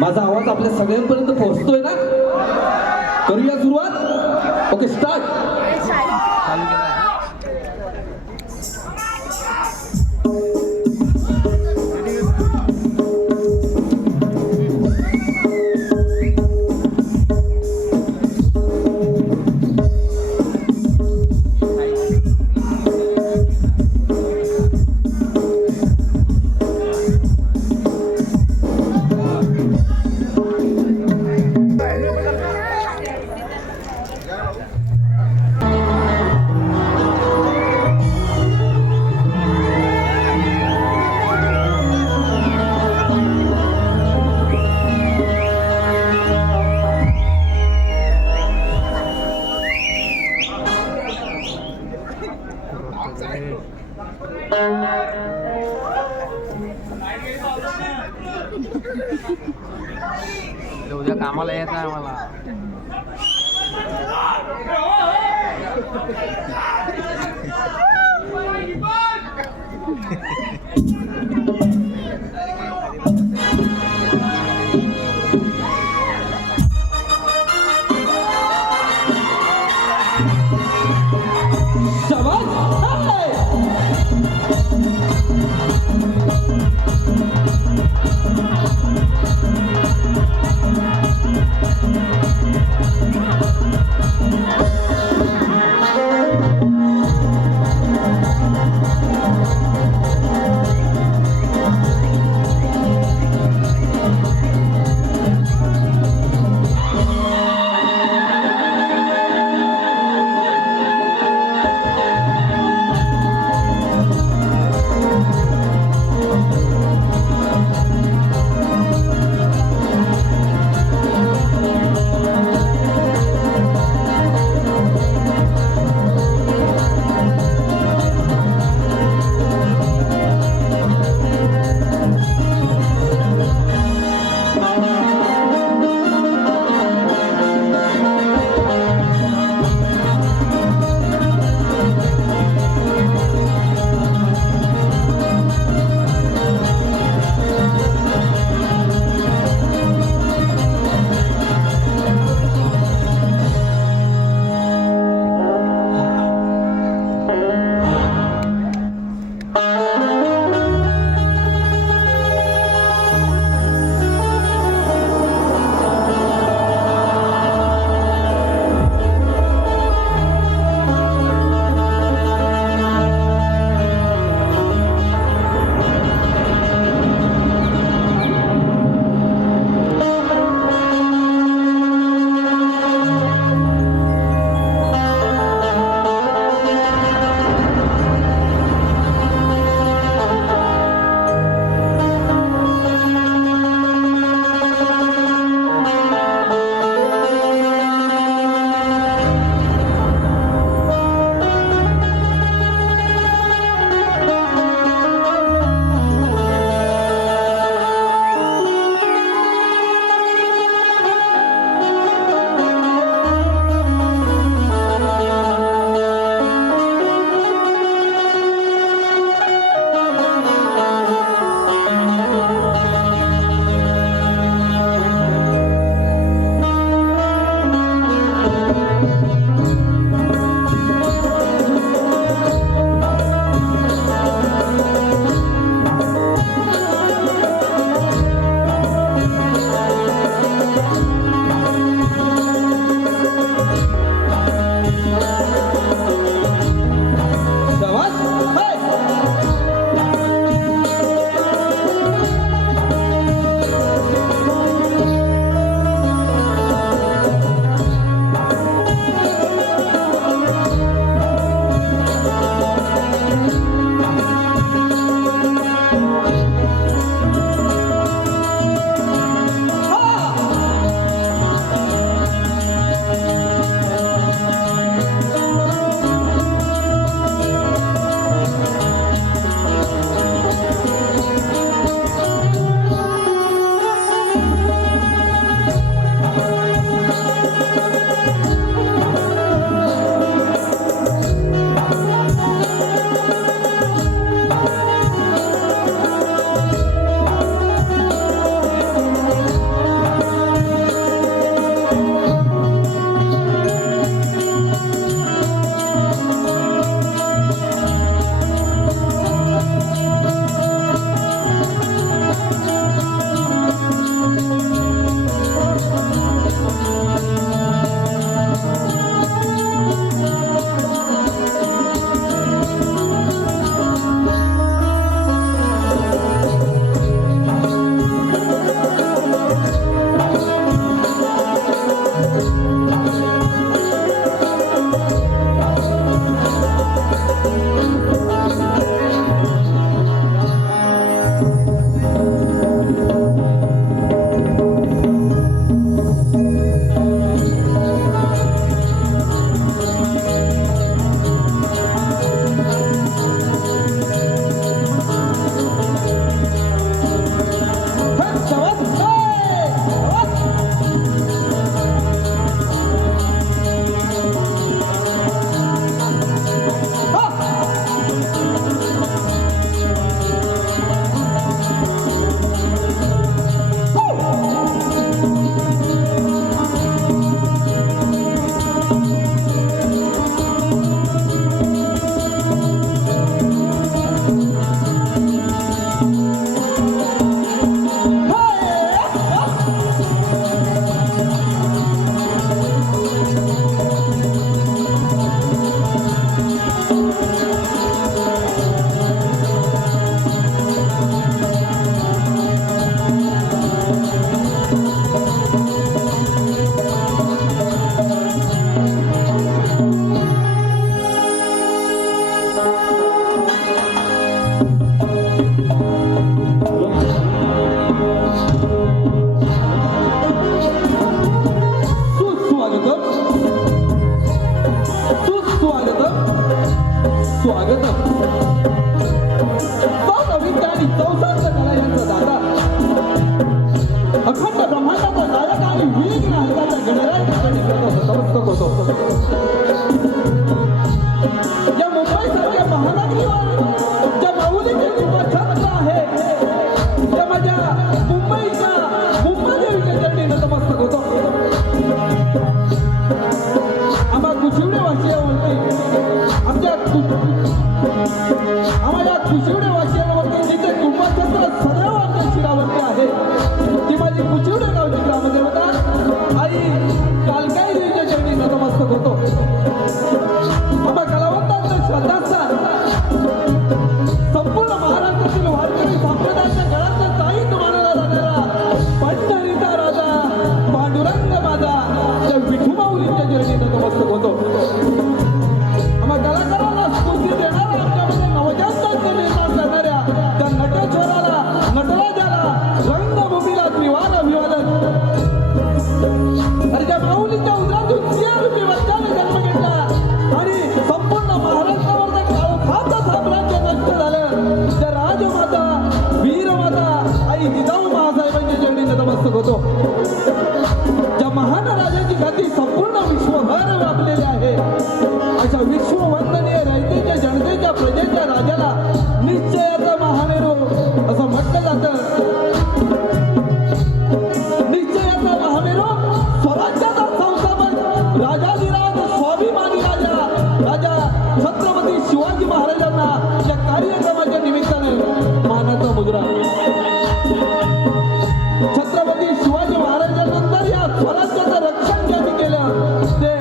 माझा आवाज आपल्या सगळ्यांपर्यंत पोहोचतोय ना? करूया सुरुवात. Okay, start. उद्या कामाला यायचं आहे आम्हाला. शाबास स्वागतम आणि चौसांचा कला यांचा दादा अखंड ब्रह्मांडाचा नायक आणि विलीन नायकाचा गणरायाकडे नतमस्तक होतो. या मुंबई सारख्या महानगरीवर ज्या माऊलीचे छत्र आहे त्या माझ्या मुंबईच्या मुंबईदेवीच्या चरणी नतमस्तक होतो. आम्हा कुशिवडे वासिया बोलते आम्हाला कुशिवडे वासियांवरती जिथे कुंभछत्र सदैव आमच्या शिरावरती आहे ती माझी कुशिवडे गावची ग्रामदेवता आई कालकाई देवीच्या चरणी नतमस्तक होतो. आम्हा कलावंतांचं श्रद्धास्थान संपूर्ण महाराष्ट्रातील वारकरी संप्रदायाच्या गळ्यातला ताईत मानला जाणारा पंढरीचा राजा पांडुरंग माझा त्या विठुमाऊलीच्या चरणी नतमस्तक होतो. आम्हा कलाकारांना स्फूर्ती देणारा आमच्यामध्ये नवजात निर्माण करणाऱ्या त्या नटेश्वराला नटराजाला रंगभूमीला त्रिवार अभिवादन. अरे त्या माऊलीच्या उदरातून सिंहरूपी वंशाने जन्म घेतला आणि संपूर्ण महाराष्ट्रावर त्या काळोखाचं साम्राज्य नष्ट झालं त्या राजमाता वीरमाता आई जिजाऊ महासाहेबांच्या चरणी नतमस्तक होतो. ज्या महान राजाची ख्याती संपूर्ण विश्वभर व्यापलेली आहे अशा विश्ववंदनीय रयतेच्या जनतेच्या प्रजेच्या राजाला निश्चयाचा महामेरू असं म्हटलं जातं. निश्चयाचा महामेरू स्वराज्याचा संस्थापक राजाधिराज स्वाभिमानी राजा छत्रपती शिवाजी महाराजांना या कार्यक्रमाच्या निमित्ताने मानाचा मुजरा. छत्रपती शिवाजी महाराजांनंतर या स्वराज्याचं रक्षण ज्यांनी केलं ते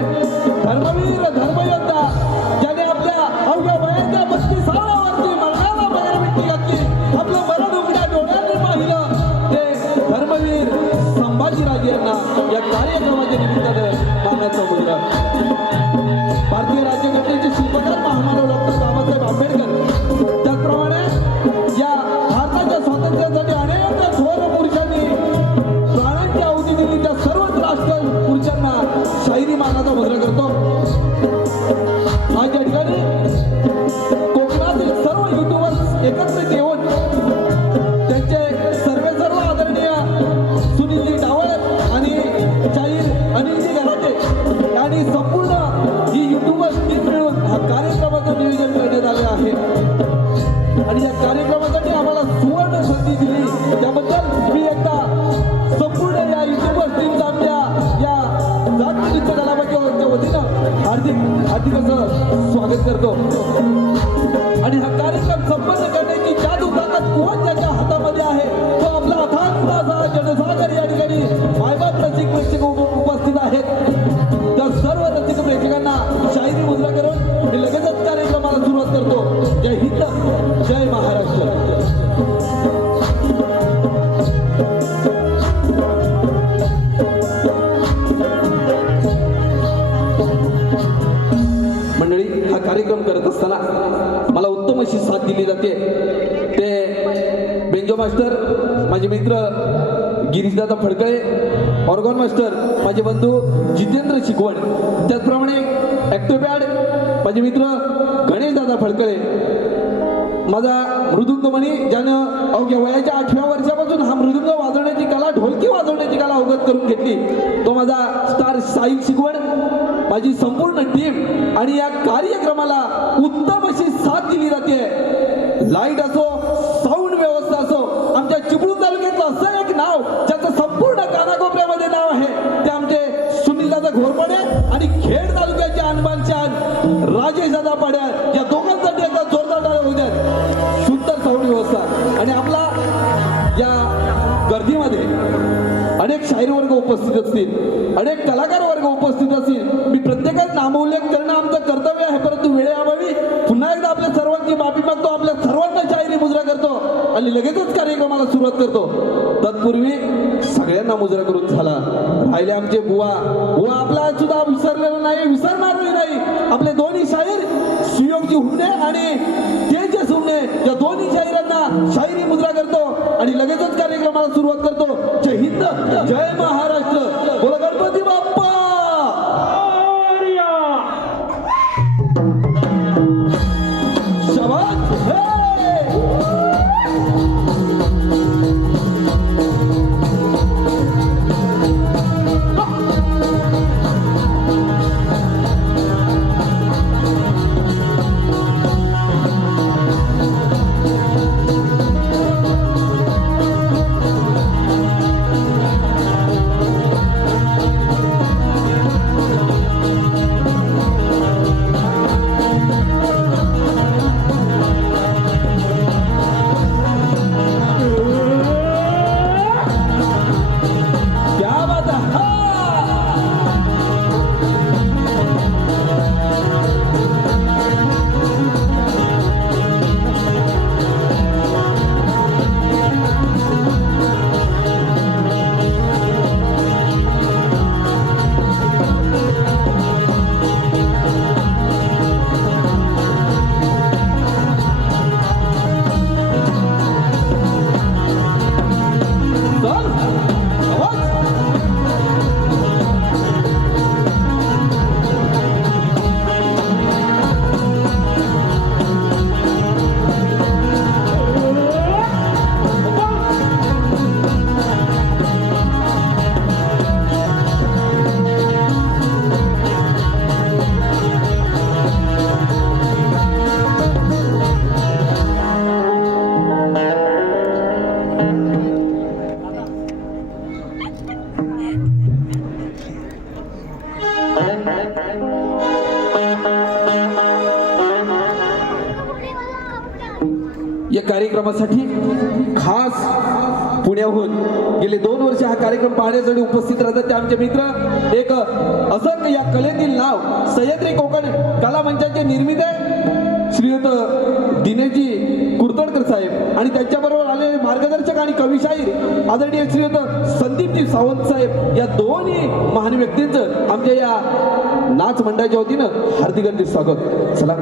धर्मवीर धर्मयोद्धा ज्याने आपल्या अवघ्या वयाच्या 32व्या वर्षी मरणाला मरमिट्टी घातली आपलं मरण उघड्या डोळ्यांनी पाहिलं ते धर्मवीर संभाजीराजे यांना या कार्यक्रमाच्या निमित्ताने मानाचा मुजरा. भारतीय राज्यघटनेचे शिल्पकार महामानव डॉक्टर बाबासाहेब आंबेडकर त्याचप्रमाणे या भारताच्या स्वातंत्र्यासाठी अनेक थोर पुरुषांनी प्राणांची आहुती दिली त्या सर्वच राष्ट्र पुरुषांना शाहिरी मानाचा मुजरा करतो. आज या ठिकाणी कोकणातील सर्व युट्यूबर्स एकत्रित येऊन त्यांचे सर्व आदरणीय सुनीलजी डावळे आणि शाहीर अनिलजी गराटे यांनी संपूर्ण ही युट्यूबर्स टीम मिळून हा कार्यक्रमाचं नियोजन करण्यात आले आहे आणि या कार्यक्रमासाठी आम्हाला सुवर्ण संधी दिली त्याबद्दल मी एकदा संपूर्ण या युट्यूबर्स टीमचा आमच्या या जाट नृत्य कलावंताच्या वतीनं हार्दिक असं स्वागत करतो. आणि हा कार्यक्रम संपन्न करण्याची जादू ताकद कोण ज्याच्या हातामध्ये आहे तो आपला अथांग असा जनसागर या ठिकाणी मायबाप रसिक प्रेक्षक उपस्थित आहेत. त्या सर्व रसिक प्रेक्षकांना शाहिरी मुद्रा करून मी लगेचच कार्यक्रमाला सुरुवात करतो. जय हिंद जय महाराष्ट्र. मंडळी हा कार्यक्रम करत असताना मला उत्तम अशी साथ दिली जाते ते बेंजो मास्टर माझे मित्र गिरीशदादा फडकळे, ऑर्गॉन मास्टर माझे बंधू जितेंद्र शिकवण, त्याचप्रमाणे ॲक्टोपॅड माझे मित्र गणेशदादा फडकळे, माझा मृदुंगमणी ज्यानं अवघ्या वयाच्या 8व्या वर्षापासून हा मृदुंग वाजवण्याची बोलवून घेतली तो माझा स्टार साहिल शिकवण, माझी संपूर्ण टीम आणि या कार्यक्रमाला उत्तम अशी साथ दिली जाते. लाईट असो, साऊंड व्यवस्था असो, आमच्या चिपळूण तालुक्यातलं असं एक नाव ज्याचं संपूर्ण कानाकोपऱ्यामध्ये नाव आहे ते आमचे सुनीलदादा घोरपडे आणि खेड तालुक्याचे अनबान शान राजेश दादा पाड्या, या दोघांसाठी एकदा जोरदार टाळ्या होऊ द्या. सुंदर साऊंड व्यवस्था आणि आपला या गर्दीमध्ये अनेक शाहीर वर्ग उपस्थित असतील, अनेक कलाकार वर्ग उपस्थित असतील. मी प्रत्येकात नामोल्लेख करणं आमचं कर्तव्य आहे, परंतु वेळेअभावी पुन्हा एकदा आपल्या सर्वांची माफी मागतो, आपल्या सर्वांना शाहिरी मुजरा करतो आणि लगेचच कार्यक्रमाला सुरुवात करतो. तत्पूर्वी सगळ्यांना मुजरा करून झाला. राहिले आमचे बुवा आपला सुद्धा विसरलेला नाही, विसरणारही नाही. आपले दोन्ही शाहीर सुयोगजी हुंडे आणि तेजस हुंडे या दोन्ही शाहिरांना शाहिरी मुद्रा करतो आणि लगेचच कार्यक्रमाला सुरुवात करतो. जय हिंद, जय महाराष्ट्र, बोला गणपती बाप्पा. शाबास, हे. या कार्यक्रमासाठी खास पुण्याहून गेले 2 वर्ष हा कार्यक्रम पाहण्यासाठी उपस्थित राहतात ते आमचे मित्र. एक असंख्य या कलेतील नाव सह्याद्री कोकण कला मंचाचे निर्मिते श्रीयुत दिनेशजी कुर्तडकर साहेब आणि त्यांच्याबरोबर आलेले मार्गदर्शक आणि कविशाहीर आदरणीय श्रीयुत संदीपजी सावंत साहेब, या दोन्ही महान व्यक्तींचं आमच्या या नाच मंडळाच्या वतीनं हार्दिक हार्दिक स्वागत. चला.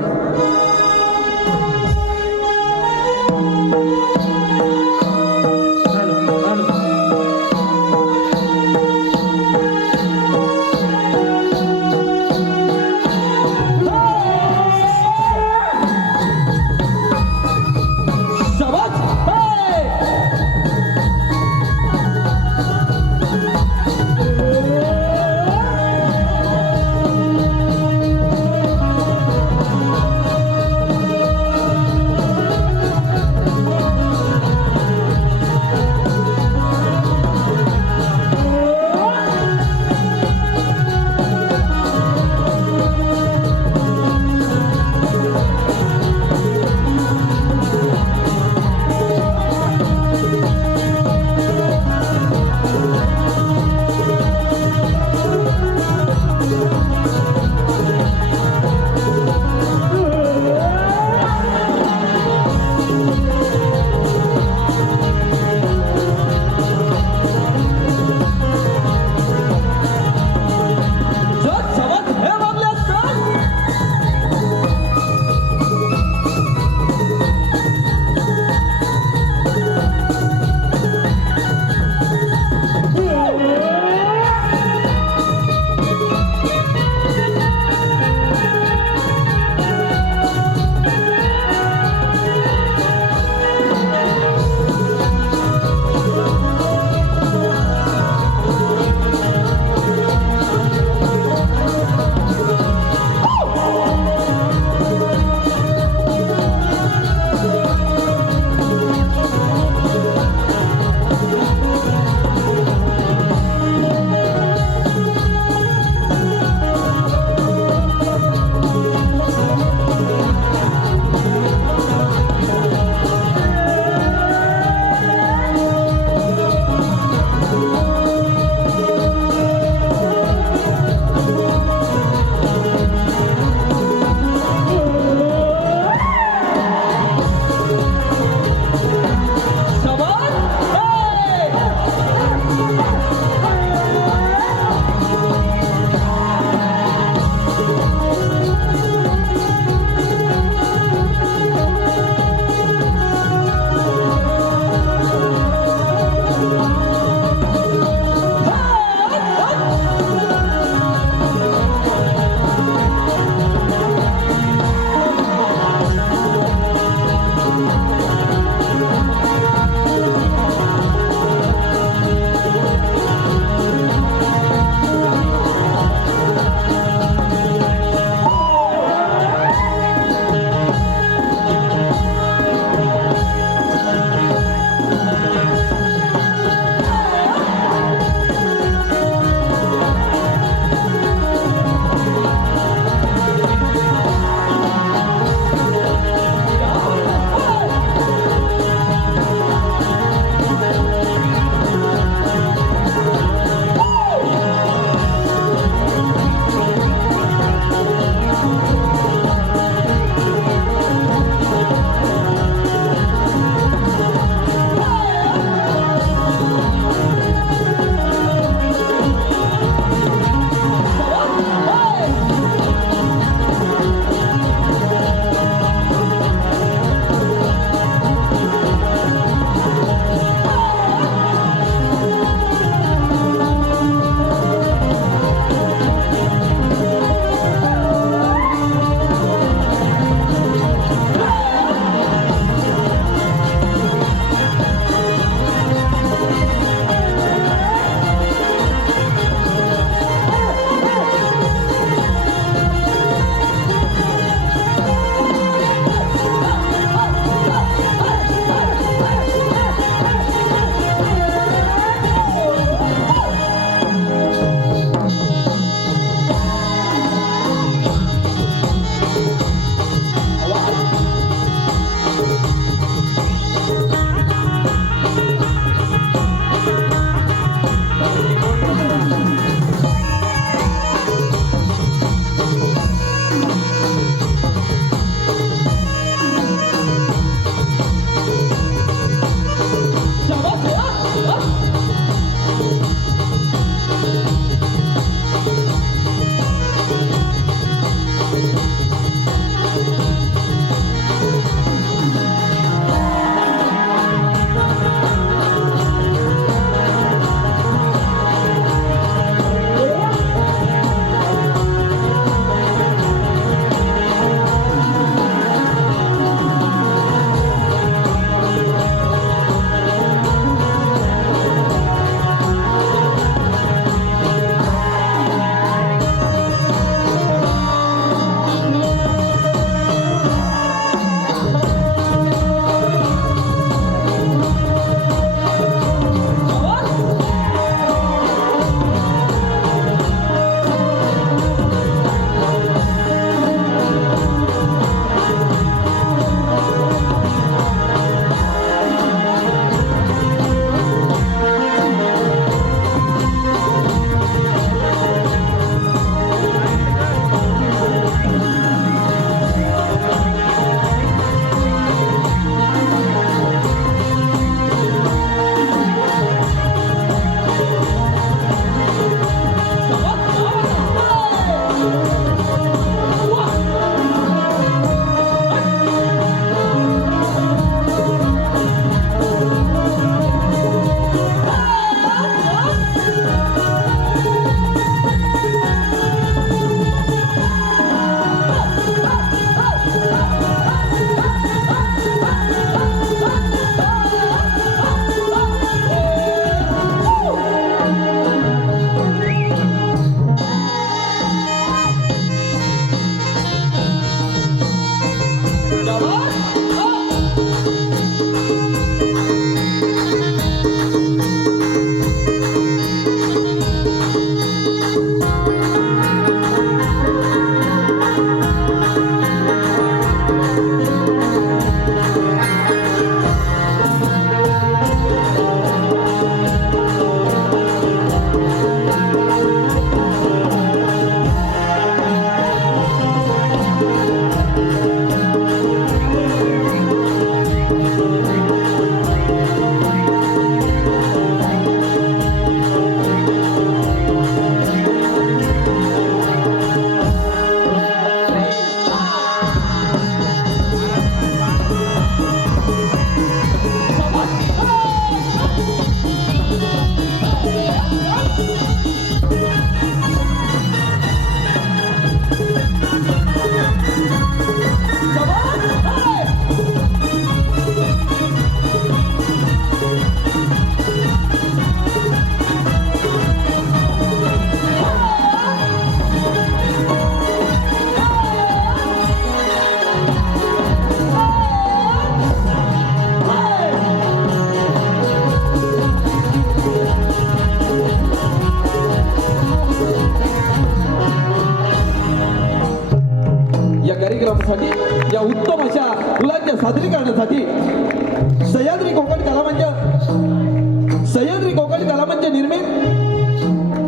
सह्याद्री कोकण कलामंच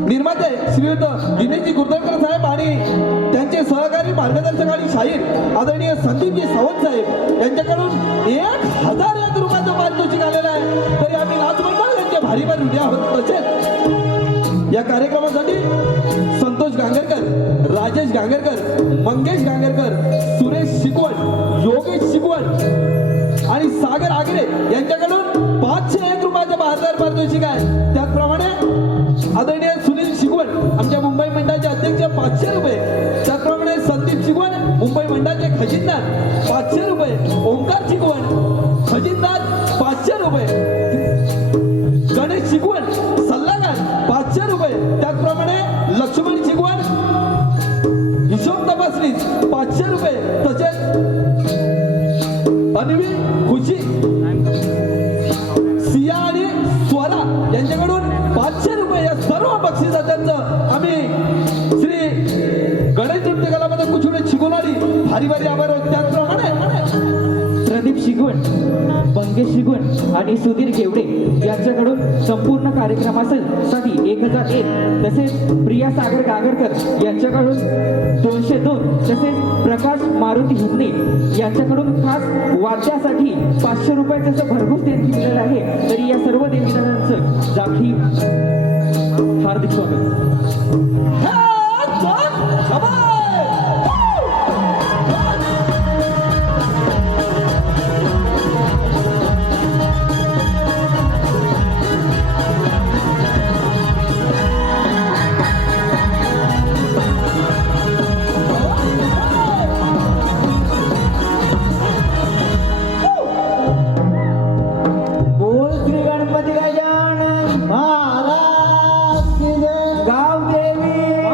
निर्माते श्रीयुत दिनेशजी कुर्दळकर साहेब आणि त्यांचे सहकारी मार्गदर्शक आणि शाहीर आदरणीय संदीपजी सावंत साहेब यांच्याकडून 1001 रुपयाचं पारितोषिक आलेलं आहे. तरी आम्ही नाच मंडळ यांचे भारी भारी उद्या आहोत. तसेच या कार्यक्रमासाठी संतोष गांगरकर, राजेश गांगरकर, मंगेश गांगरकर, सुरेश शिकवण, योगेश शिकवण आणि सागर आगरे यांच्याकडून 501 रुपयाचं बहादर पारितोषिक आहे. त्याचप्रमाणे आदरणीय सुनील शिकवण आमच्या मुंबई मंडळाचे अध्यक्ष 500 रुपये. त्याचप्रमाणे संदीप शिकवण मुंबई मंडळाचे खजिनदार 500 रुपये. ओंकार शिकवण खजिनदार 500 रुपये. गणेश शिकवण सल्लागार 500 रुपये. त्याचप्रमाणे लक्ष्मण शिकवण हिशोब तपासणी 500 रुपये. तसेच अन्वी खुशी सिया आणि स्वरा यांच्याकडून 500 रुपये या सर्व बक्षिसाचं आम्ही श्री गणेश नृत्य कलामध्ये कुठे शिकवणारी भारी भारी आभार आहोत. त्याचप्रमाणे प्रदीप शिगवण, मंगेश शिगवण आणि सुधीर घेवडे यांच्याकडून संपूर्ण कार्यक्रमासाठी 1001. तसेच प्रिया सागर गागरकर यांच्याकडून 202. तसेच प्रकाश मारुती हिंदे यांच्याकडून खास वाद्यासाठी 500 रुपयाचं भरघोस देणगी मिळालं आहे. तरी या सर्व देणगीदारांचं जाखी हार्दिक स्वागत. बोल श्री गणपती गजानन महाराज की जय. गाव देवी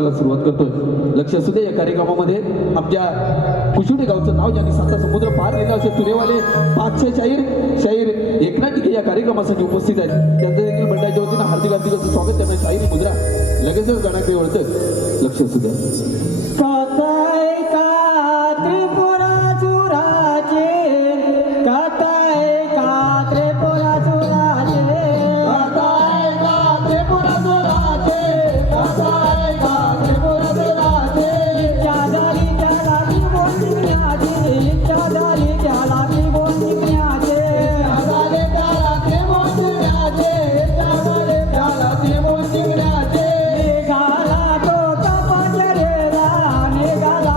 करायला सुरुवात करतोय. लक्ष असू दे, या कार्यक्रमामध्ये आमच्या कुशुटे गावचं नाव ज्यांनी 7 समुद्र पार नेलं असे तुरेवाले 500 शाहीर एकनाथ टिके या कार्यक्रमासाठी उपस्थित आहेत. त्यांचं देखील मंडळाच्या वतीनं हार्दिक असं स्वागत. त्यांना शाहीर मुद्रा लगेचच गाण्याकडे वळतं. लक्ष असू द्या. कथाय का त्रिपुरासुराचे, कथाय का त्रिपुरासुराचे, कथाय का त्रिपुरासुराचे, कथाय का त्रिपुरासुराचे. इच्छा झाली त्याला त्रिभुवन जिंकण्याची, इच्छा झाली त्याला त्रिभुवन जिंकण्याचे. झाले त्याला त्रिभुवन जिंकण्याचे, झाले त्याला त्रिभुवन जिंकण्याचे. निघाला तो तपश्चर्येला, निघाला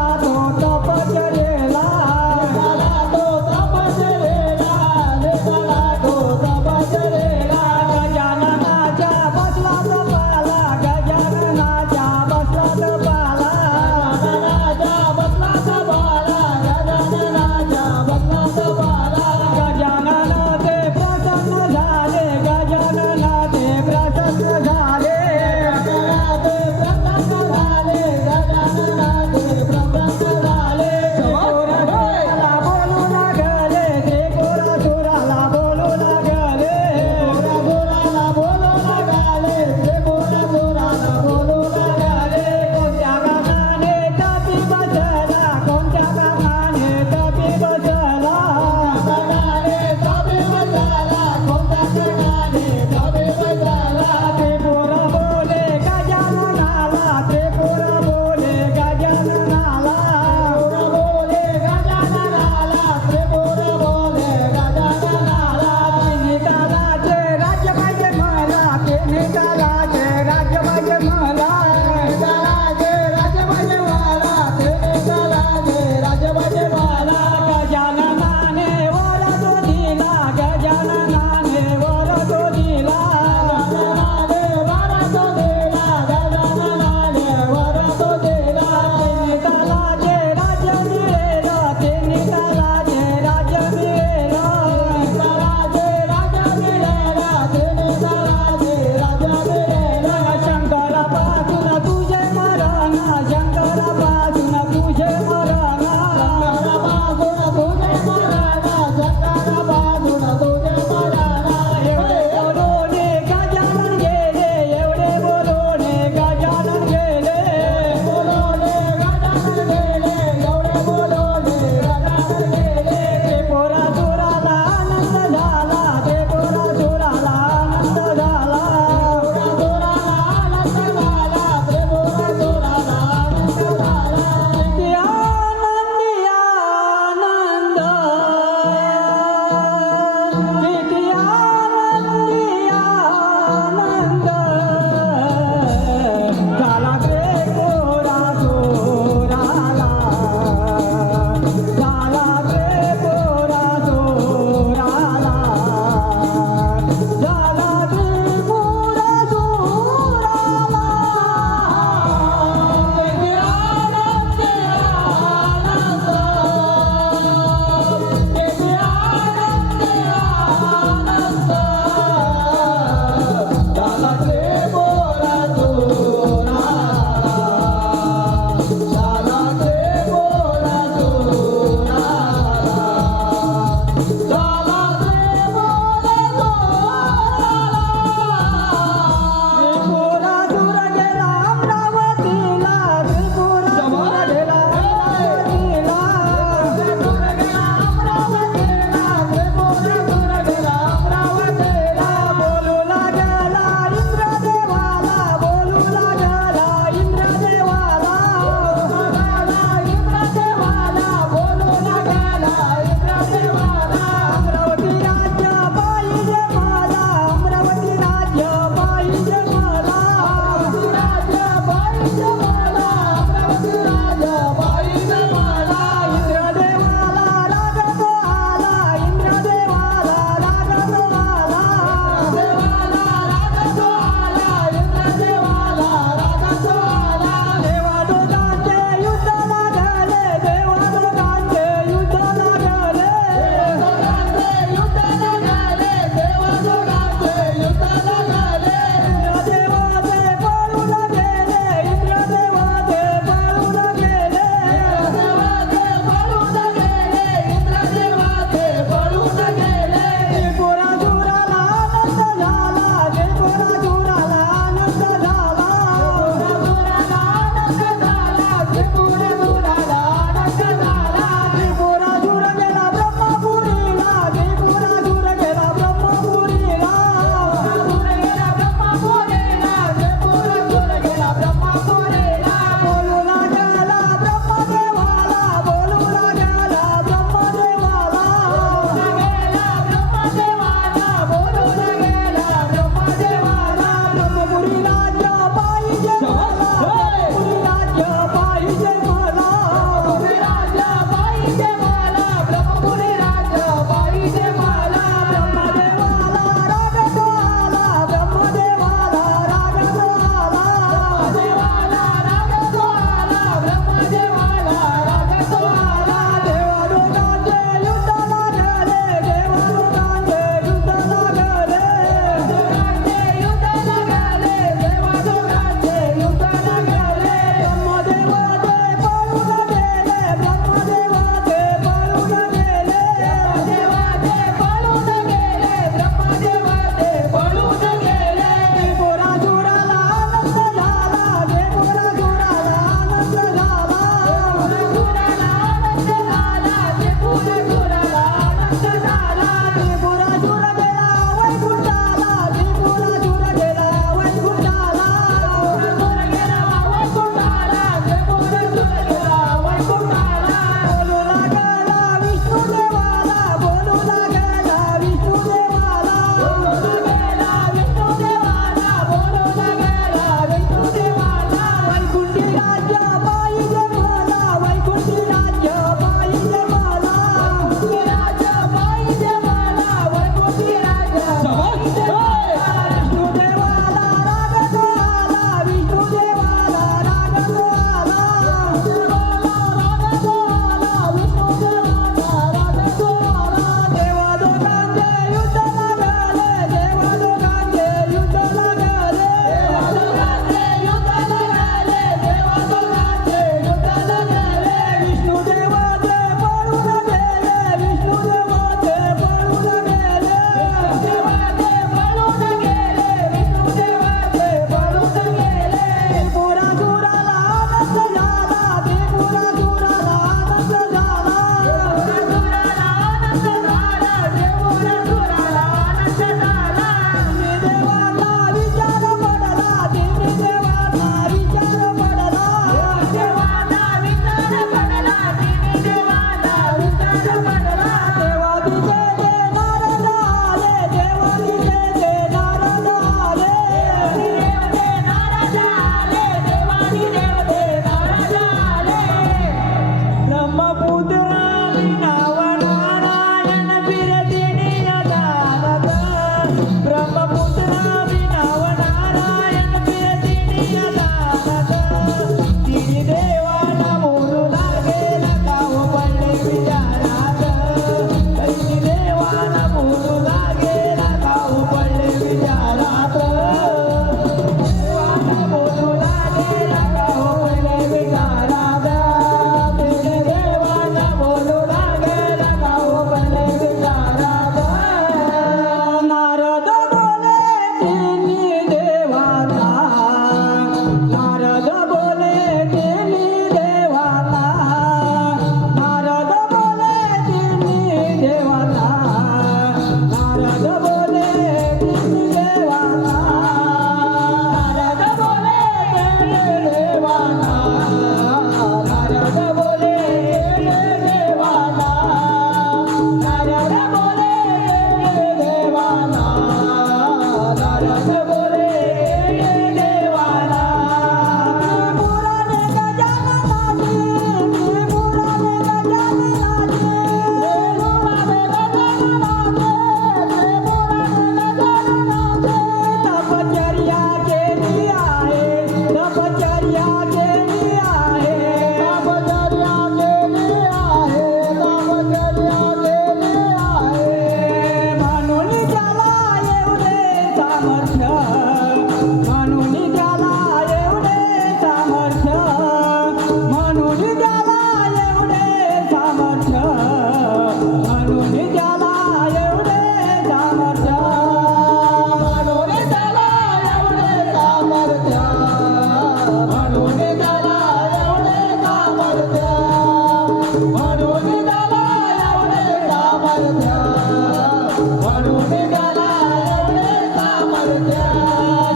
कोणी त्याला एवढे सामर्थ्य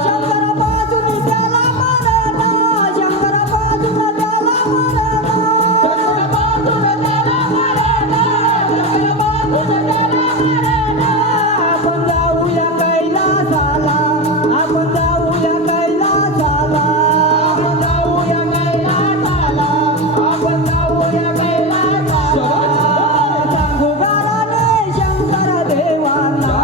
शंकर बाजूने त्याला मरणा शंकर बाजूने त्याला मरणा शंकर बाजूने त्याला मरणा शंकर बाजूने त्याला मरणा आपण जाऊया कैलासाला आपण जाऊया कैलासाला आपण जाऊया कैलासाला आपण जाऊया कैलासाला सांगू गाराने शंकर देवांना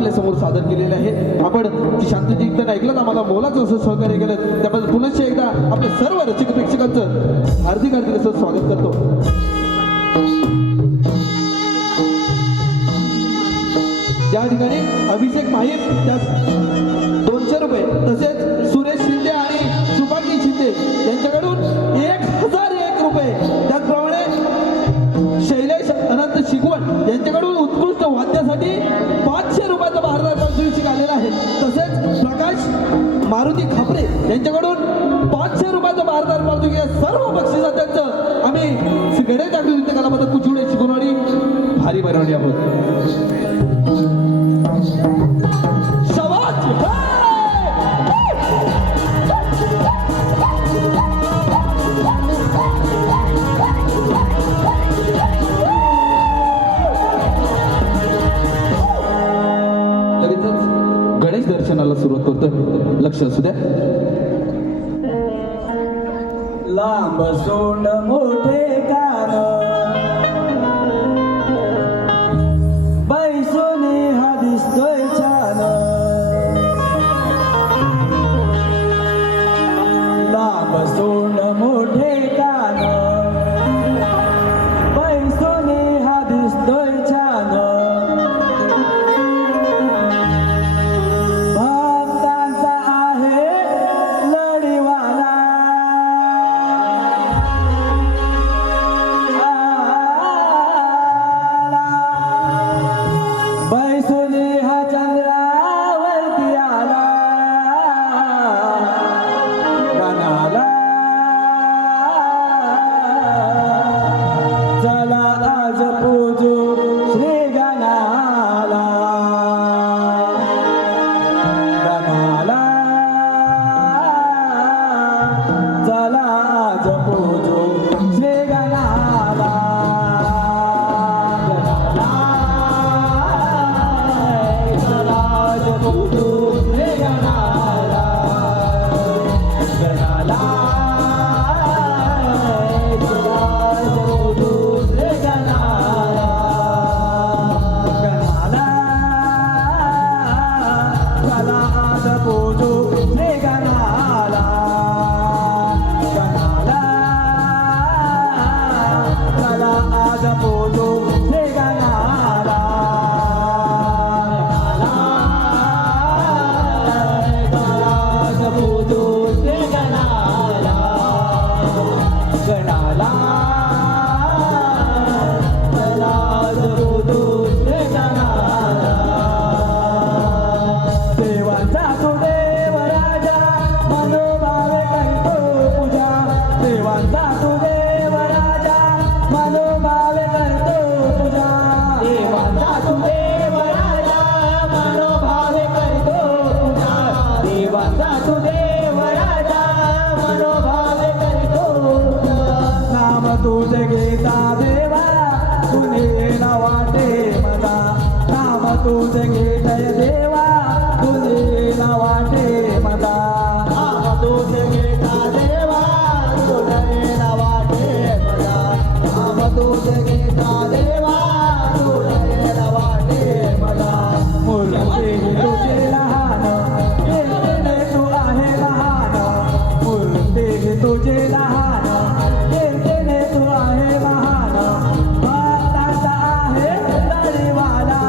आपल्या समोर सादर केलेले आहे. आपण ती शांतजी कीर्तन ऐकलं आम्हाला मोलाचं असं सहकार्य केलं त्याबद्दल पुनश्च एकदा आपले सर्व रसिक प्रेक्षकांचं हार्दिक हार्दिक असं स्वागत करतो. या ठिकाणी अभिषेक माहीर त्यात 200 रुपये तसेच सुरेश शिंदे आणि शुभांगी शिंदे यांच्याकडून 1001 रुपये त्याचप्रमाणे शैलेश अनंत शिकवण यांच्याकडून उत्कृष्ट वाद्यासाठी 500 रुपयाचा भारतात पारितोषिक आलेला आहे. तसेच प्रकाश मारुती खापरे यांच्याकडून 500 रुपयाचा भारतात पारितोषिक या सर्व बक्षिसा त्यांचं आम्ही गणेश जागृती नृत्य कलापथक कुचुडे शिकवणारी भारी बनवणी आहोत. शाबाश! लगेचच गणेश दर्शनाला सुरुवात करतोय. लक्ष असू द्या. लांब सोंड मोठे कान बैसोने हा दिसतोय छान लांब सोंड मोठे कान बैसोने हा दिसतोय छान भक्तांचा आहे लढीवाला बैसोने हा चंद्रावरती आला गणाला चला आज पूजू श्री गणाला गणाला चला आज पूजू श्री गणाला देवांचा तो देव राजा मनोभावे करतो पूजा देवांचा तो देव राजा मनोभावे करतो पूजा देवांचा तो देव राजा मनोभावे करतो पूजा देवांचा तो देव राजा मनोभावे करतो नाम तुझे घेता देवा तुने ना वाटे मला नाम तुझे घेतय देवा तुझे ना वाटे मला नाम तुझे घेता देवा तुझे ना वाटे मला नाम तुझे घेता देवा तुझे ना वाटे मला मूर्ती तुझे लहान कीर्तने तू आहे लहान मूर्ती तुझे लहान कीर्तने तू आहे लहान भक्तांचा आहे लढीवाला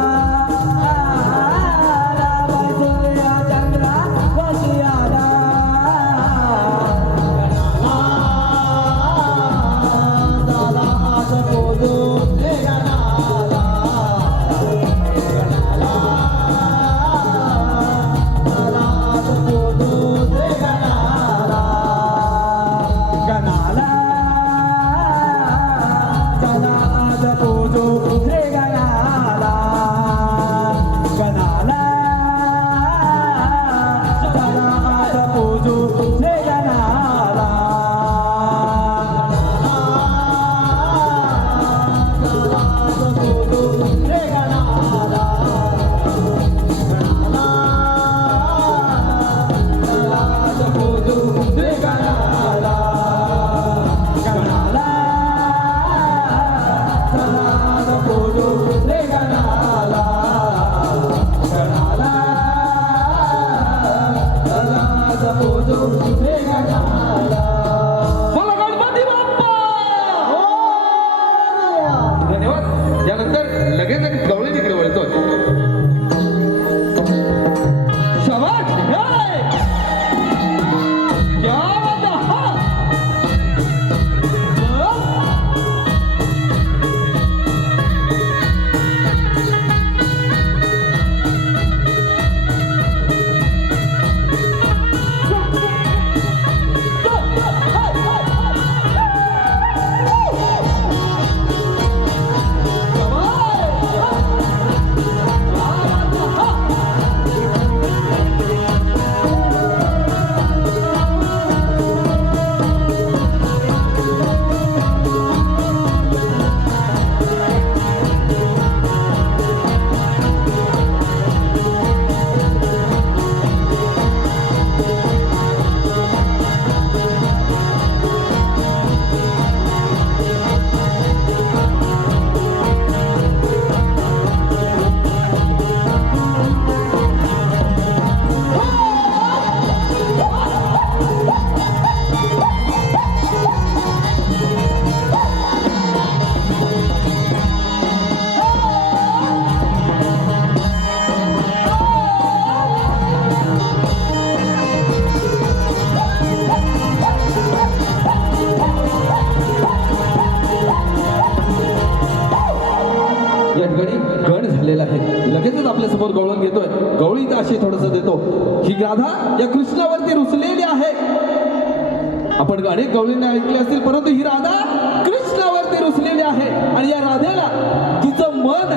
समोर गवळण घेतोय. गवळी तर अशी थोडस देतो. ही राधा या कृष्णावरती रुसलेली आहे. आपण अनेक गवळींना ऐकले असतील, परंतु ही राधा कृष्णावरती रुसलेली आहे. आणि या राधेला तिचं मन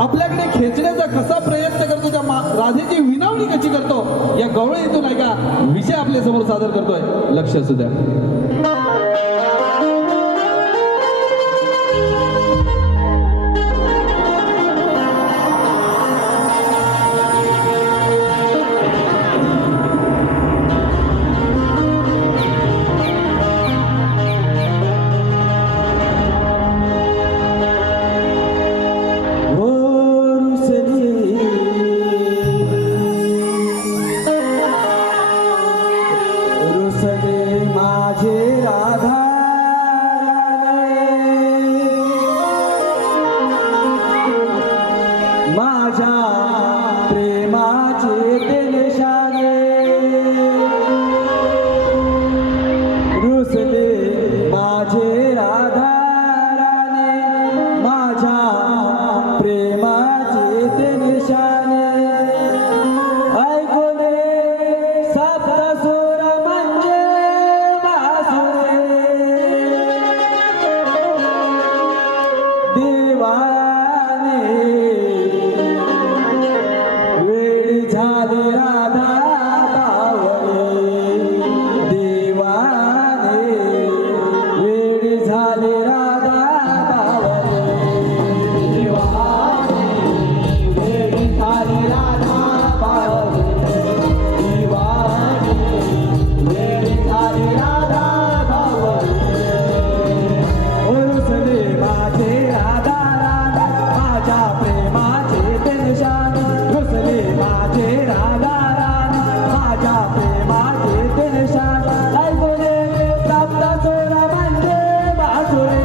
आपल्याकडे खेचण्याचा कसा प्रयत्न करतो, त्या राधेची विनवणी कशी करतो, या गवळीतून ऐका विषय आपल्या समोर सादर करतोय. लक्ष असू द्या. रुसले माझे राधा माझ्या प्रेमाचे दिलशाने रुसले माझे राधा माझ्या प्रेमाचे दिलशाने ऐकले सप्तसुर म्हणजे बासुरे देवाने वेळ झाली राधा बावळे देवाने वेळ झाली राधा बावळे देवाने वेळ झाली राधा बावळे देवाने वेळ झाली राधा बावळे रुसले माझे राधा राधा माझ्या प्रेमाचे दिलशान रुसले माझे राधा राधा माझ्या प्रेमाचे दिलशान ऐकले सप्तसुर म्हणजे बासुरे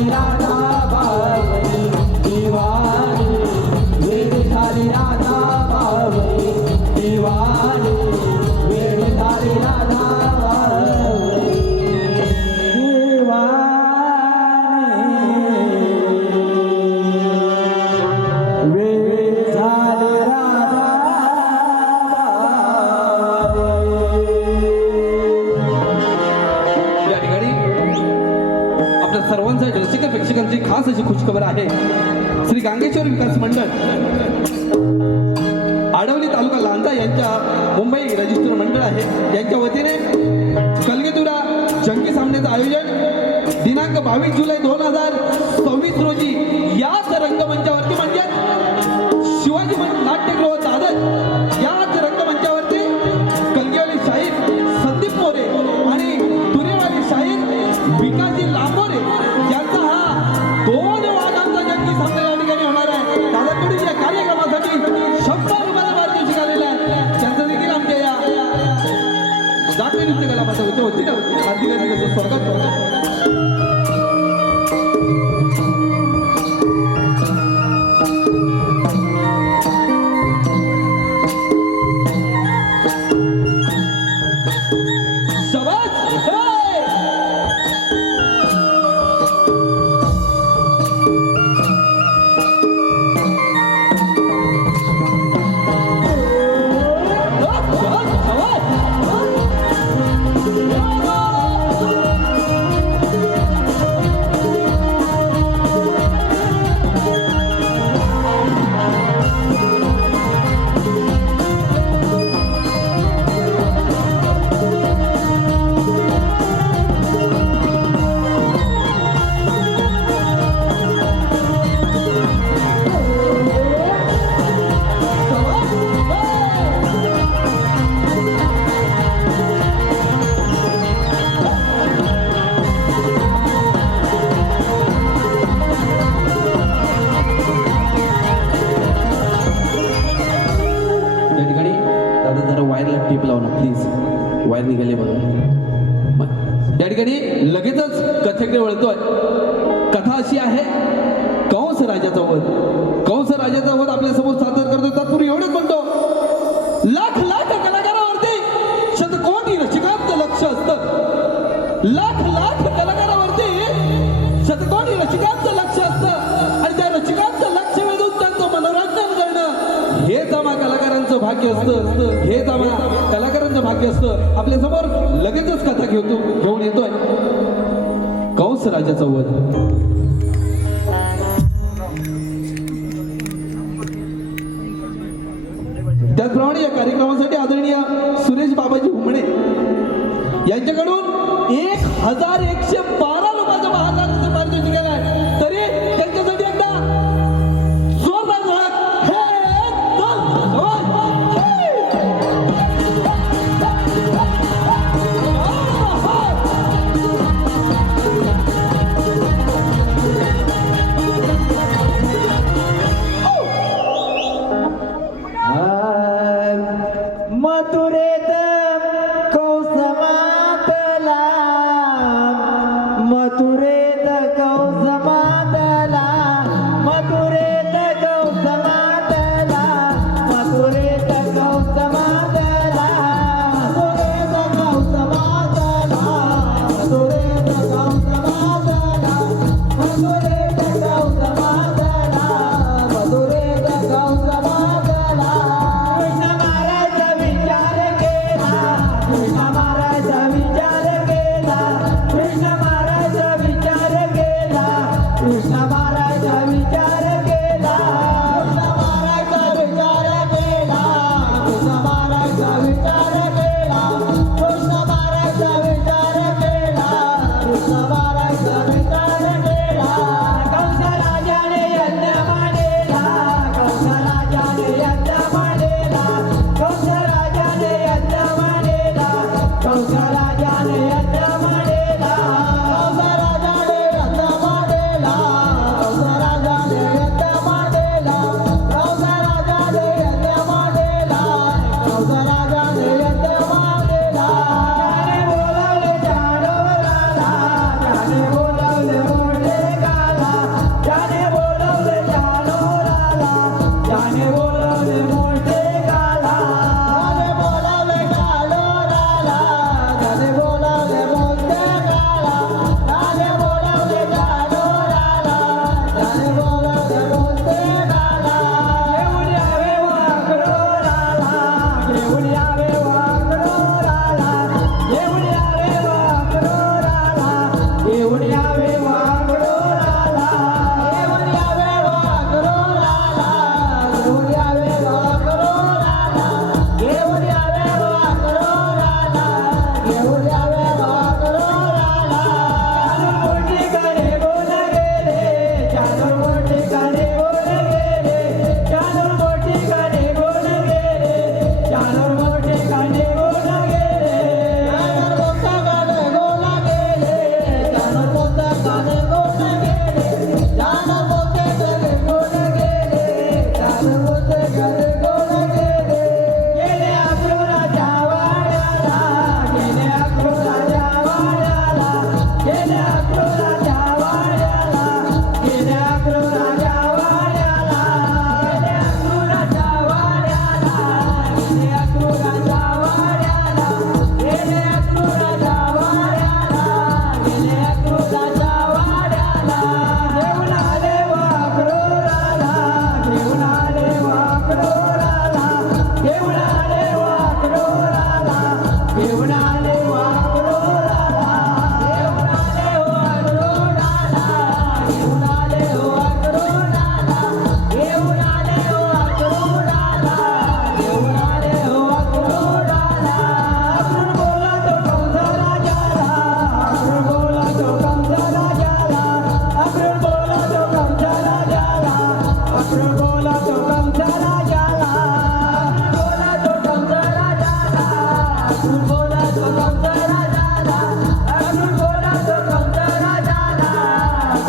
झाली राधा बावरी दिवाणी वेळ झाली राधा बावरी दिवाणी वेळ झाली राधा बावरी दिवाणी वेळ झाली राधा या ठिकाणी आपल्या सर्वांसाठी रसिक प्रेक्षकांची खास अशी खुशखबर आहे. श्री गांगेश्वर विकास मंडळ आडवली तालुका लांजा यांच्या मुंबई रजिस्टर मंडळ आहे यांच्या वतीने कलगीतुरा जंगी सामन्याचं आयोजन दिनांक 22 जुलै 2026 रोजी याच रंगमंचावरती म्हणजे शिवाजी नाट्यगृह दादर याच रंगमंचावरती कलगीवाली शाहीर संदीप मोरे आणि तुरेवाली शाहीर विकासजी लांबोरे यांचा हा 2 वाघांचा जंगी सामना या ठिकाणी होणार आहे. दादाकडून या कार्यक्रमासाठी 100 रुपयाला पारितोषिक आलेलं आहे. त्यांचं देखील आमच्या या जाती नृत्य कला माझ्या होती ना हार्दिक स्वागत. शाबास! हे! या ठिकाणी दादा जरा वायरला टीप लावू ना प्लीज. वायर निघाली बघा. या ठिकाणी लगेचच कथेकडे वळतोय. कथा अशी आहे कंस राजाचा वध. कंस राजाचा वध आपल्या समोर सादर करतोय. तत्पूर्वी एवढंच म्हणतो लाख लाख कलाकारावरती शतकोटी रसिकांचं लक्ष असतं. लाख लाख कलाकारावरती शतकोटी रसिकांचं लक्ष असतं आणि त्या रसिकांचं लक्ष वेधून त्यांचं मनोरंजन करणं हेच आम्हा कलाकारांचं भाग्य असतं. हेच आम्हा कलाकारांचं भाग्य असतं. आपल्या समोर लगेचच कथा घेऊन येतोय कंस राजाचा वध. त्याचप्रमाणे या कार्यक्रमासाठी आदरणीय सुरेश बाबाजी हुमणे यांच्याकडून 1112 रुपयाचं महाराजांचं पारितोषिक आहे. तरी त्यांच्यासाठी एकदा जोरदार धडक. हे मथुरेत कंस मातला मथुरेत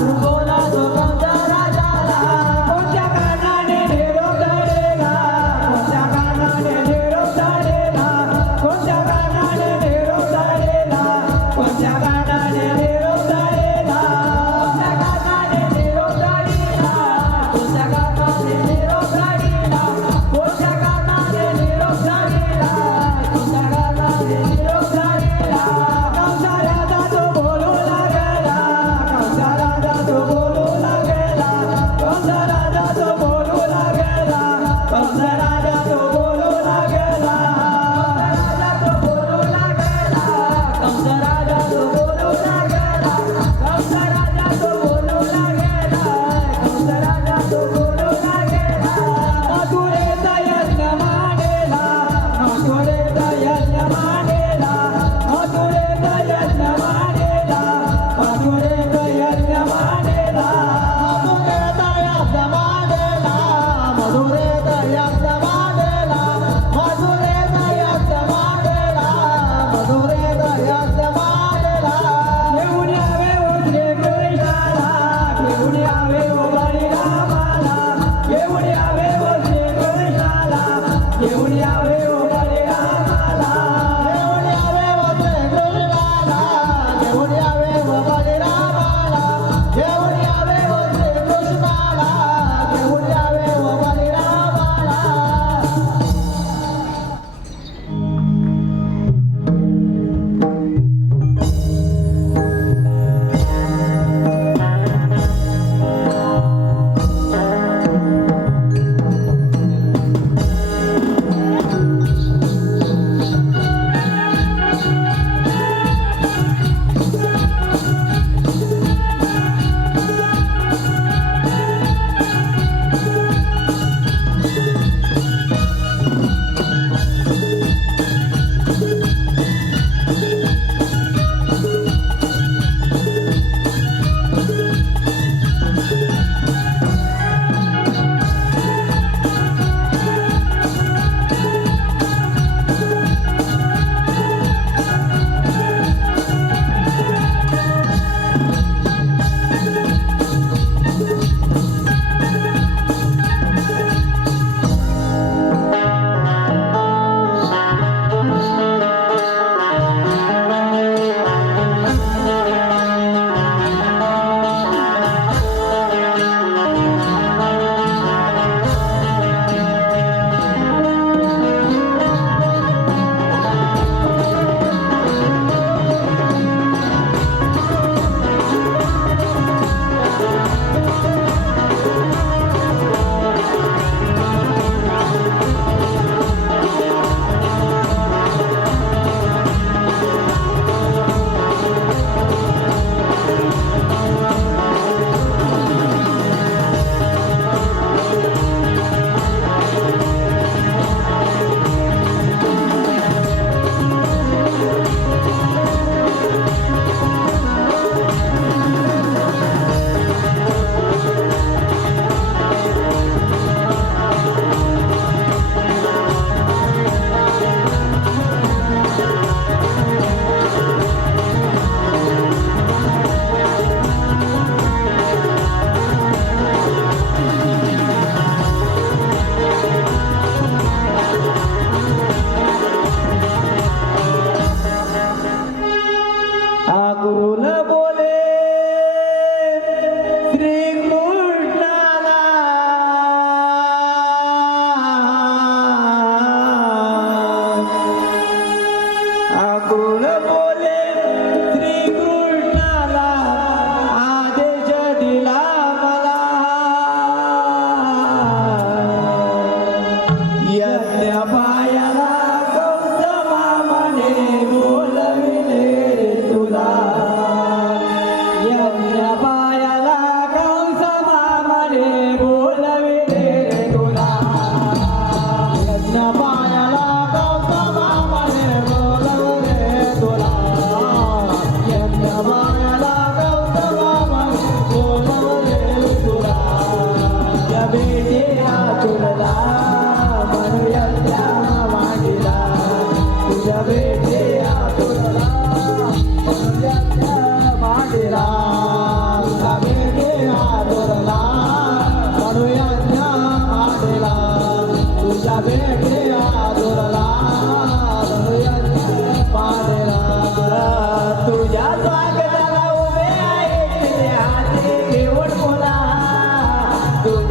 बोला तो कंसा राजाला कोणत्या कारणाने निरोप झालेला कोणत्या कारणाने निरोप झालेला कोणत्या कारणाने निरोप झालेला कोणत्या कारणाने निरोप झालेला कोणत्या कारणाने निरोप झालेला कोणत्या कारणाने निरोप झालेला कोणत्या कारणाने निरोप झालेला कोणत्या कारणाने निरोप झालेला कंसा राजा तो बोलू लागला कंसा राजा तो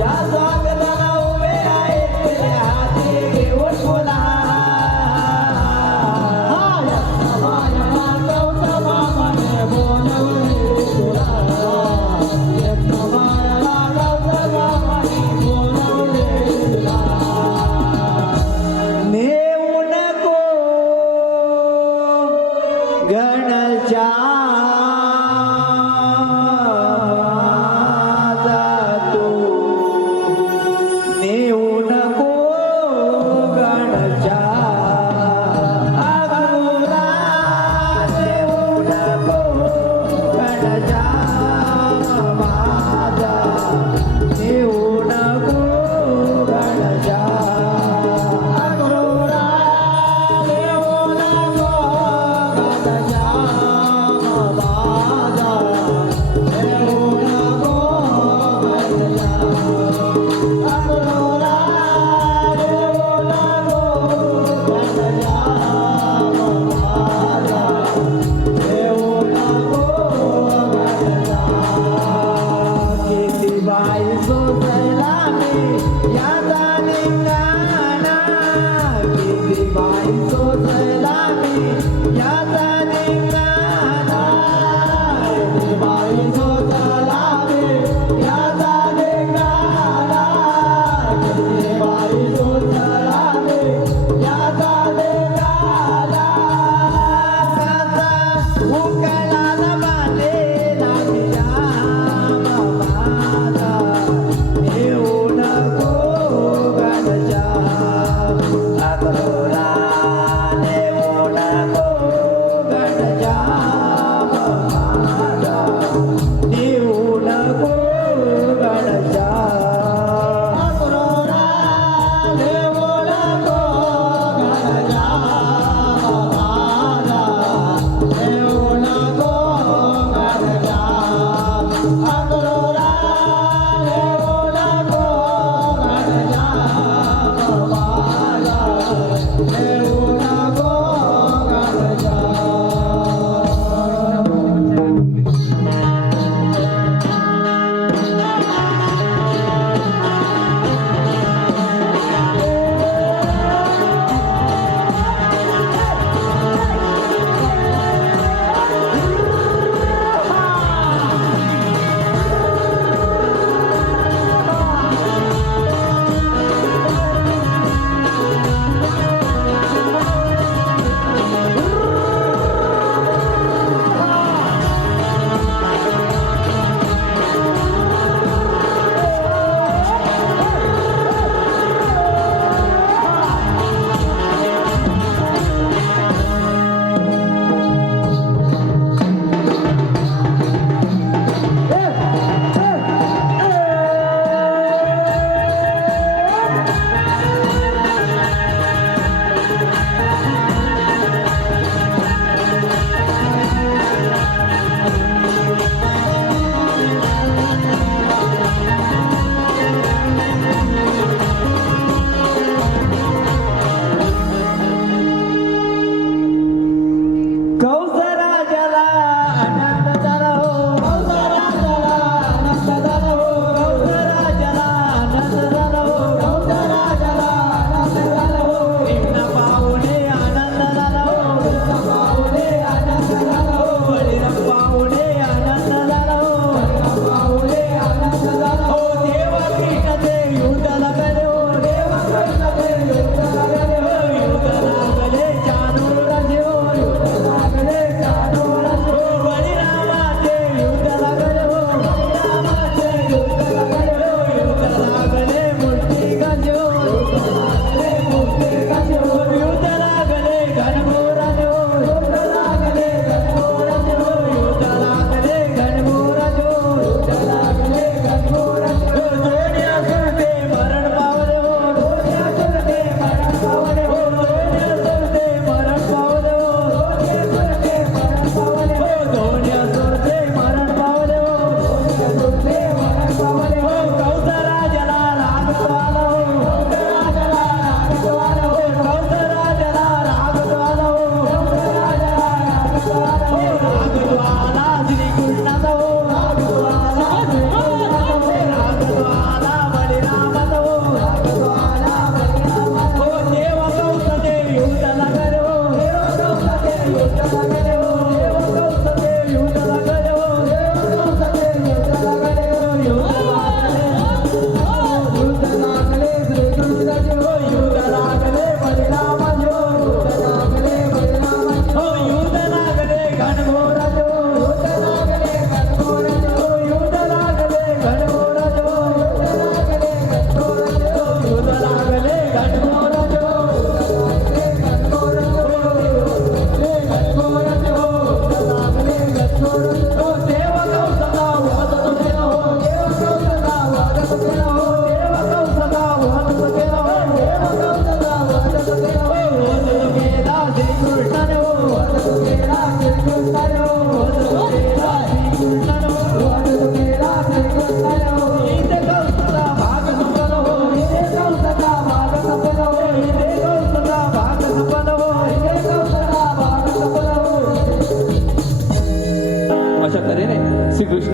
या स्वागताला उभे आहेत हाती घेऊन बोला नेऊ नको गणच्या जातो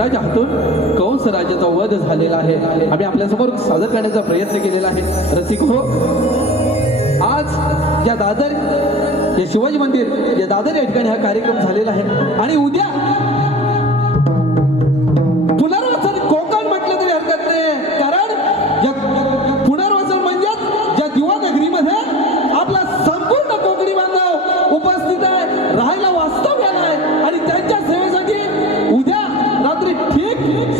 इंद्राच्या हातून कंस राजाचा वध झालेला आहे. आम्ही आपल्यासमोर सादर करण्याचा प्रयत्न केलेला आहे. रसिक हो, आज या दादर या शिवाजी मंदिर या दादर या ठिकाणी हा कार्यक्रम झालेला आहे आणि उद्या पुनर्वसन कोकण म्हटलं तरी हरकत नाही, कारण या पुनर्वसन म्हणजे ज्या दिवा नगरीमध्ये आपला संपूर्ण कोकणी बांधव उपस्थित आहे, राहायला वास्तव्याला आहे आणि त्यांच्या सेवेसाठी उद्या रात्री ठीक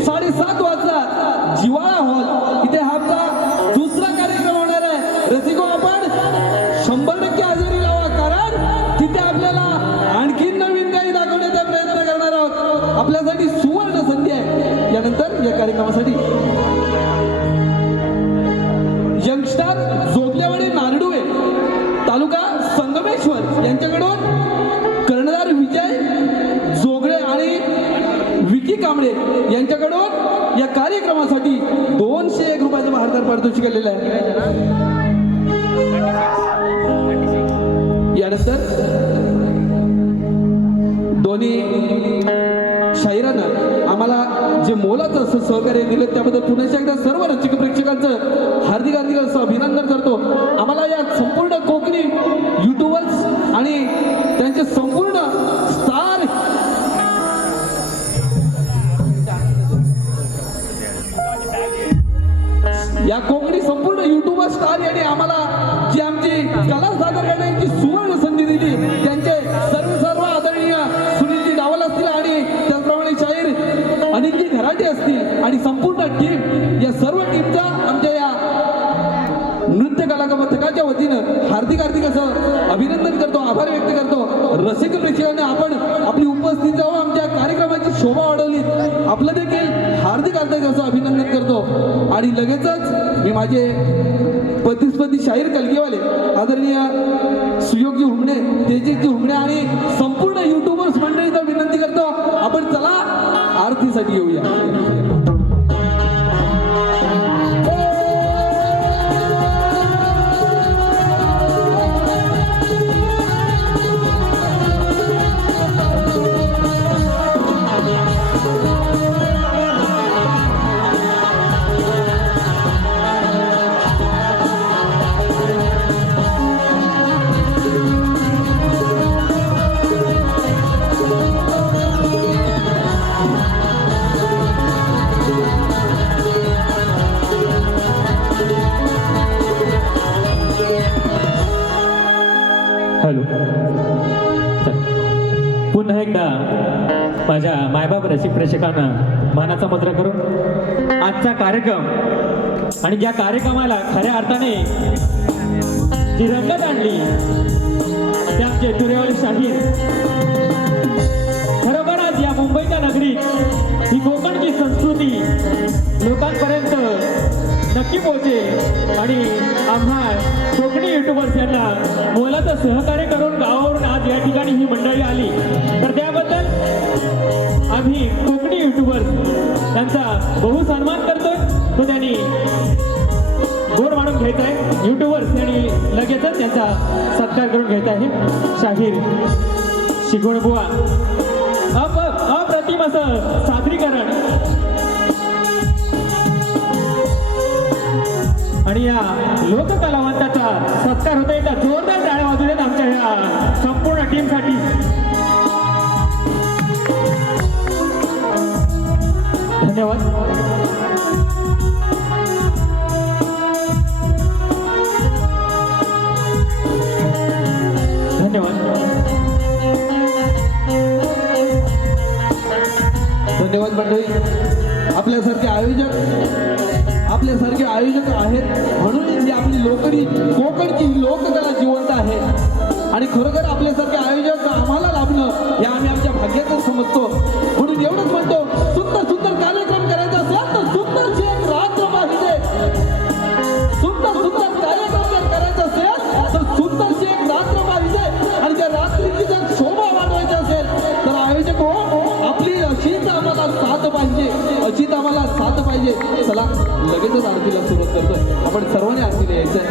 7:30 वाजता जिवाळा हॉल इथे हा आपला दुसरा कार्यक्रम होणार आहे. रसिको, आपण 100% हजेरी लावा, कारण तिथे आपल्याला आणखीन नवीन काही दाखवण्याचा प्रयत्न करणार आहोत. आपल्यासाठी सुवर्ण संधी आहे. यानंतर या कार्यक्रमासाठी यंगस्टर जोगल्यावाडी नारडुळे तालुका संगमेश्वर यांच्याकडून कर्णधार विजय जोगळे आणि विकी कांबळे यांच्याकडून या कार्यक्रमासाठी 201 रुपयाचं भारतार पारितोषिक आलेलं आहे. यानंतर दोन्ही शाहिरांना आम्हाला जे मोलाचं असं सहकार्य दिलं त्याबद्दल पुन्हा एकदा सर्व रसिक प्रेक्षकांचं हार्दिक हार्दिक असं अभिनंदन करतो. आम्हाला या संपूर्ण कोकणी युट्यूबर्स आणि त्यांचे संपूर्ण स्टार या कोकणी संपूर्ण युट्यूबर स्टार यांनी आम्हाला जी आमची कला सादर करण्याची सुवर्ण संधी दिली, त्यांचे सर्व आदरणीय सुनीलजी डावल असतील आणि त्याचप्रमाणे शाहीर अनिलजी घराटे असतील आणि संपूर्ण टीम, या सर्व टीमचा आमच्या या नृत्य कला पथकाच्या वतीनं हार्दिक हार्दिक असं अभिनंदन करतो, आभार व्यक्त करतो. रसिक प्रेक्षकांनी आपण आपली उपस्थिती जाऊन आमच्या कार्यक्रमाची शोभा वाढवली, आपलं देखील हार्दिक हार्दिक असं अभिनंदन करतो. आणि लगेचच मी माझे प्रतिस्पर्धी शाहीर कलगीवाले आदरणीय सुयोगजी हुमणे, तेजसजी हुमणे आणि संपूर्ण युट्यूबर्स मंडळींना विनंती करतो, आपण चला आरतीसाठी येऊया. हॅलो, पुन्हा एकदा माझ्या मायबाप रसिक प्रेक्षकांना मानाचा मुद्रा करून आजचा कार्यक्रम आणि ज्या कार्यक्रमाला खऱ्या अर्थाने जी रंगत आणली ते आमचे तुरेवाले शाहीर. खरोखर आज या मुंबईच्या नगरीत ही कोकणची संस्कृती लोकांपर्यंत नक्की पोहोचेल आणि आम्हा कोकणी युट्यूबर्स यांना मोलाचं सहकार्य करून गावावरून आज या ठिकाणी ही मंडळी आली, तर त्याबद्दल आम्ही कोकणी युट्यूबर्स त्यांचा बहु सन्मान करतोय. तो त्यांनी गोड मानून घ्यायचा आहे. युट्यूबर्स यांनी लगेचच त्यांचा सत्कार करून घ्यायचा आहे. शाहीर शिगोणबुवा अप्रतिम असं सादरीकरण आणि या लोककलावंताचा सत्कार होता. एकदा जोरदार टाळ्या वाजू देत आमच्या या संपूर्ण टीमसाठी. धन्यवाद. धन्यवाद मंडळी. आपल्यासारखे आयोजक आहेत म्हणून ही आपली कोकणची लोककला जिवंत आहे आणि खरोखर आपल्यासारखे आयोजक आम्हाला लाभणं हे आम्ही आमच्या भाग्याचं समजतो. म्हणून एवढंच म्हणतो, सुंदर कार्यक्रम करायचा असेल तर सुंदरशी एक रात्र पाहिजे. सुंदर कार्यक्रम जर करायचा असेल तर सुंदरशी एक रात्र पाहिजे आणि त्या रात्रीची जर शोभा वाढवायची असेल तर आयोजक हो, आपली अशीच आम्हाला साथ पाहिजे. चला लगेचच आरतीला सुरुवात करतोय. आपण सर्वांनी आरतीला यायचंय.